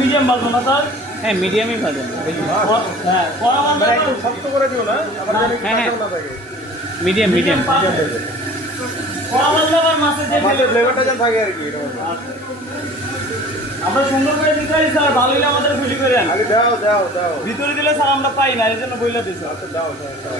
Medium বাজবো না sir? হ্যাঁ মিডিয়ামই ভাজেন। হ্যাঁ কড়া মাল একটু শক্ত করে দিও না, আবার যেন হ্যাঁ, হ্যাঁ। কাঁচাও না থাকে। Medium medium. কড়া মাল আবার মাছের যে মাছের ফ্লেভারটা যেন থাকে আর কি এটার মধ্যে। আমরা সুন্দর করে দিতে পারি স্যার, ভালো হলে আমাদের খুশি করে দেন। আগে দাও দাও দাও। ভিতরে দিলে স্যার আমরা পাই না, এই জন্য বইলা দিচ্ছি। আচ্ছা দাও দাও দাও।